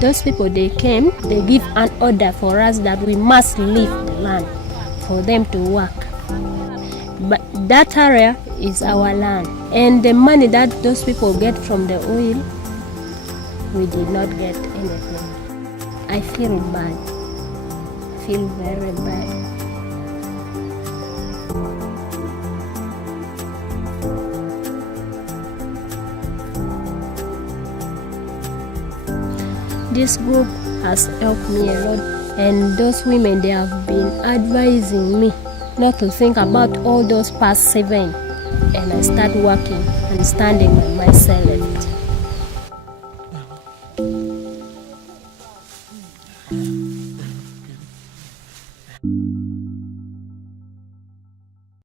those people, they came, they give an order for us that we must leave the land for them to work. But that area is our land, and the money that those people get from the oil, we did not get anything. I feel bad. I feel very bad. This group has helped me a lot, and those women, they have been advising me not to think about all those past 7, and I start working and standing on myself.